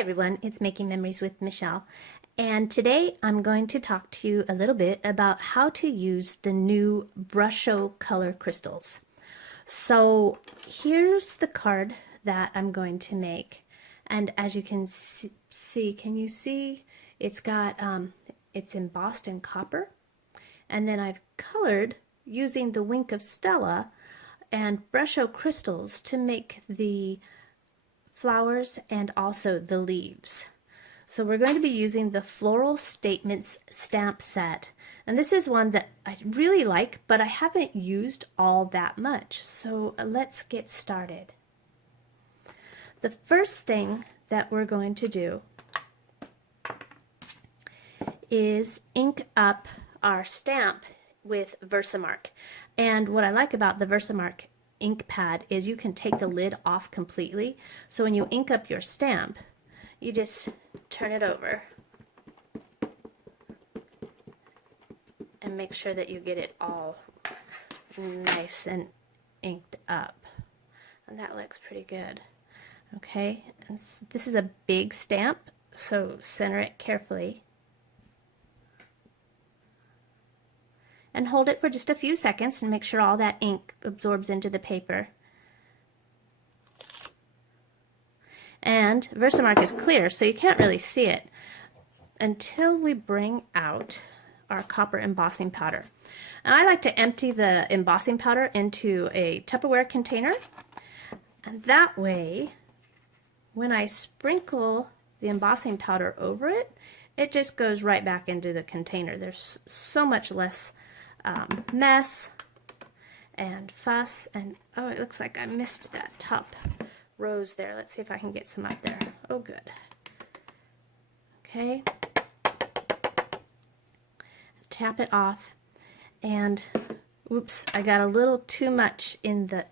everyone, it's Making Memories with Michelle, and today I'm going to talk to you a little bit about how to use the new Brusho color crystals. So here's the card that I'm going to make, and as you can see, can you see? It's got, it's embossed in copper, and then I've colored using the Wink of Stella and Brusho crystals to make the flowers and also the leaves. So we're going to be using the Floral Statements stamp set, and this is one that I really like, but I haven't used all that much. So let's get started. The first thing that we're going to do is ink up our stamp with Versamark. And what I like about the Versamark ink pad is you can take the lid off completely. So when you ink up your stamp, you just turn it over and make sure that you get it all nice and inked up. And that looks pretty good. Okay, and this is a big stamp, so center it carefully. And hold it for just a few seconds and make sure all that ink absorbs into the paper. And Versamark is clear, so you can't really see it until we bring out our copper embossing powder. And I like to empty the embossing powder into a Tupperware container, and that way when I sprinkle the embossing powder over it, it just goes right back into the container. There's so much less mess and fuss. And oh, it looks like I missed that top rose there. Let's see if I can get some up there. Oh, good. Okay. Tap it off, and oops, I got a little too much in the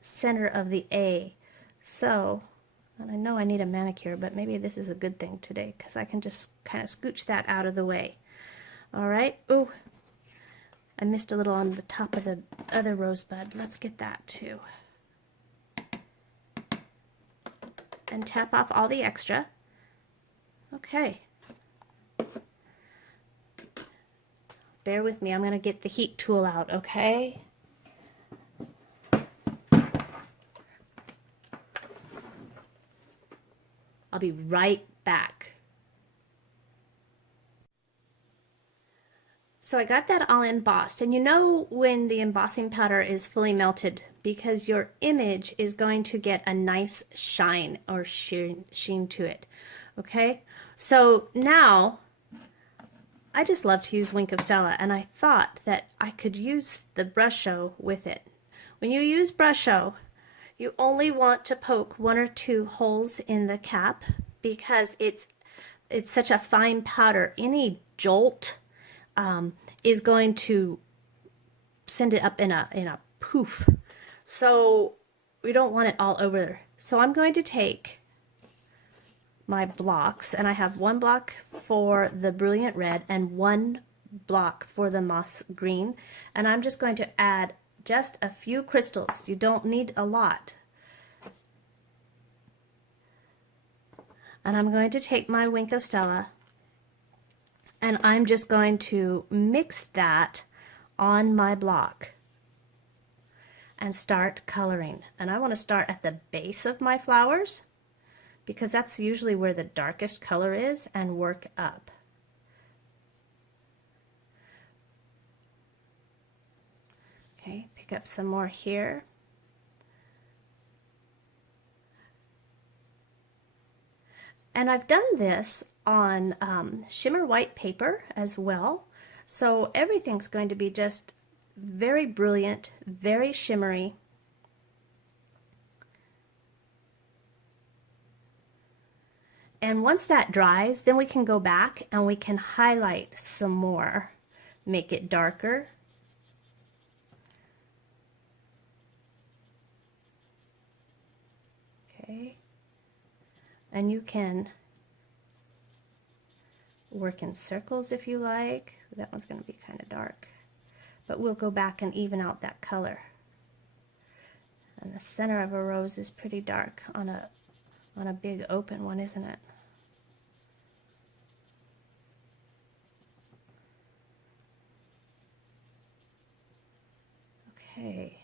center of the A. So, and I know I need a manicure, but maybe this is a good thing today because I can just kind of scooch that out of the way. All right. Ooh, I missed a little on the top of the other rosebud. Let's get that too. And tap off all the extra. Okay. Bear with me, I'm going to get the heat tool out, okay? I'll be right back. So I got that all embossed, and you know when the embossing powder is fully melted because your image is going to get a nice shine or sheen to it, okay? So now I just love to use Wink of Stella, and I thought that I could use the Brusho with it. When you use Brusho, you only want to poke 1 or 2 holes in the cap because it's such a fine powder. Any jolt is going to send it up in a poof. So we don't want it all over. So I'm going to take my blocks, and I have 1 block for the brilliant red and 1 block for the moss green, and I'm just going to add just a few crystals. You don't need a lot. And I'm going to take my Wink of Stella, and I'm just going to mix that on my block and start coloring. And I want to start at the base of my flowers because that's usually where the darkest color is, and work up. Okay, pick up some more here. And I've done this on shimmer white paper as well, so everything's going to be just very brilliant, very shimmery. And once that dries, then we can go back and we can highlight some more, make it darker. Okay. And you can work in circles if you like. That one's going to be kind of dark, but we'll go back and even out that color. And the center of a rose is pretty dark on a big open one, isn't it? Okay.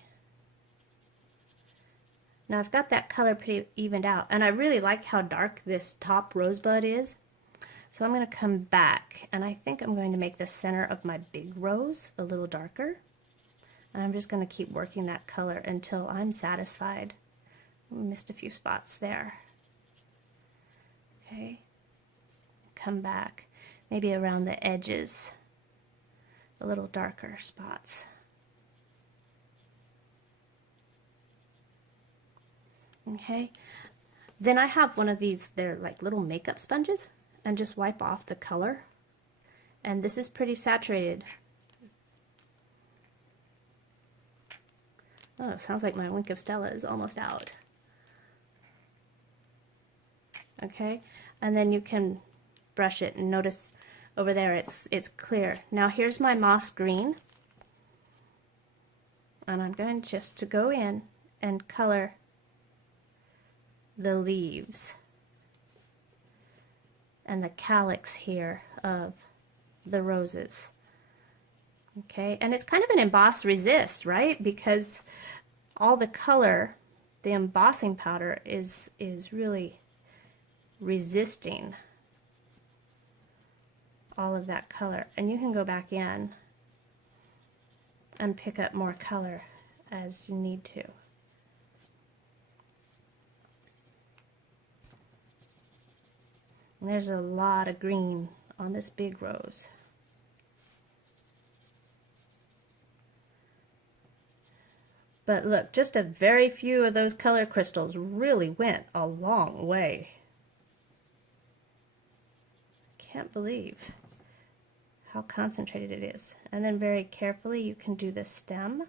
Now I've got that color pretty evened out, and I really like how dark this top rosebud is. So I'm going to come back, and I think I'm going to make the center of my big rose a little darker. And I'm just going to keep working that color until I'm satisfied. Missed a few spots there. Okay. Come back, maybe around the edges, a little darker spots. Okay. Then I have one of these, they're like little makeup sponges, and just wipe off the color. And this is pretty saturated. Oh, sounds like my Wink of Stella is almost out. Okay, and then you can brush it and notice over there it's clear. Now here's my moss green, and I'm going just to go in and color the leaves and the calyx here of the roses. Okay, and it's kind of an emboss resist, right? Because all the color, the embossing powder is really resisting all of that color. And you can go back in and pick up more color as you need to. And there's a lot of green on this big rose. But look, just a very few of those color crystals really went a long way. Can't believe how concentrated it is. And then very carefully you can do the stem.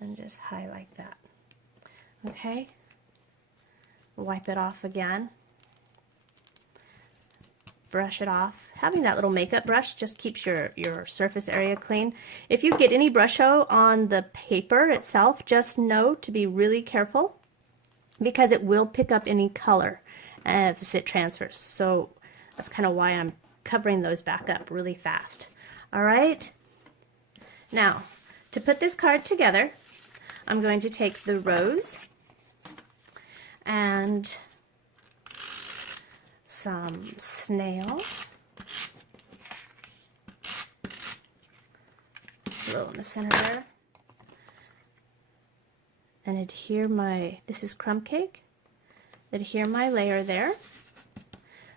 And just highlight that. Okay? Wipe it off again. Brush it off. Having that little makeup brush just keeps your surface area clean. If you get any Brusho on the paper itself, just know to be really careful because it will pick up any color as it transfers. So that's kind of why I'm covering those back up really fast. All right. Now, to put this card together, I'm going to take the rose and some snail, a little in the center there, and adhere this is crumb cake, adhere my layer there.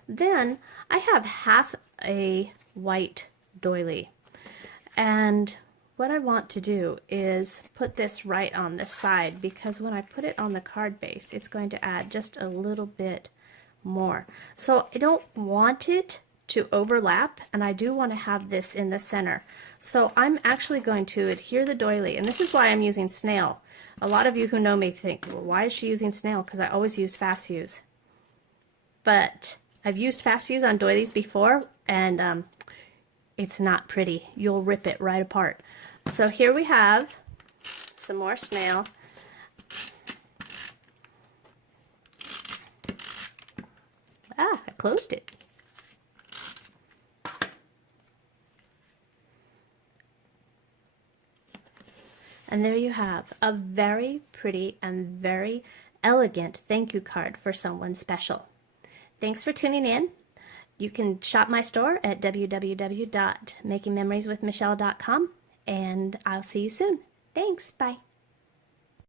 Then I have half a white doily, and what I want to do is put this right on this side, because when I put it on the card base, it's going to add just a little bit more. So I don't want it to overlap, and I do want to have this in the center. So I'm actually going to adhere the doily, and this is why I'm using snail. A lot of you who know me think, well, why is she using snail? Because I always use fast fuse. But I've used fast fuse on doilies before, and it's not pretty. You'll rip it right apart. So here we have some more snail. Ah, I closed it. And there you have a very pretty and very elegant thank you card for someone special. Thanks for tuning in. You can shop my store at www.makingmemorieswithmichelle.com, and I'll see you soon. Thanks. Bye.